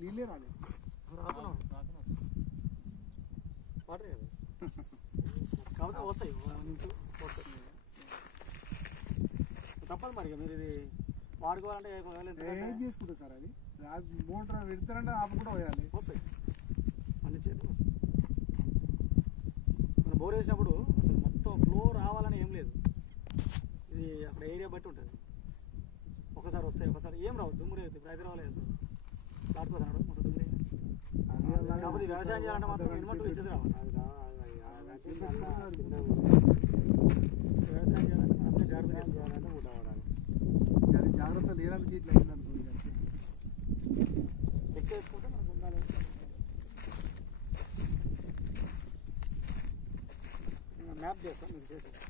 నీళ్ళే రాలేదు వాటర్ కాబట్టి వస్తాయి నుంచి వస్తాయి తప్పదు మరి మీరు ఇది వాడుకోవాలంటే ఏం చేసుకుంటారు సార్ అది మోటార్ పెడతారంటే ఆపుకుంటూ పోయాలి వస్తాయి అన్ని చేతులు వస్తాయి మనం బోర్ వేసినప్పుడు అసలు మొత్తం ఫ్లో రావాలని ఏం లేదు ఇది అక్కడ ఏరియా బట్టి ఉంటుంది ఒకసారి వస్తాయి ఒకసారి ఏం రావు దుమ్ముడు అవుతుంది ఇప్పుడు హైదరాబాద్ వేస్తారు దాటుకోతున్నాడు మొత్తం దుమ్ముడు కాకపోతే వ్యవసాయం చేయాలంటే మాత్రం మినిమం 2 ఇంచెస్ రావాలి వ్యవసాయం చేయాలంటే అంతే జాగ్రత్త చేసుకోవాలంటే అది జాగ్రత్త లేడానికి ఇట్లా అయింది అనుకోండి చెక్ చేసుకుంటే మనకు ఉండాలి మ్యాప్ చేస్తాం మీకు చేస్తాం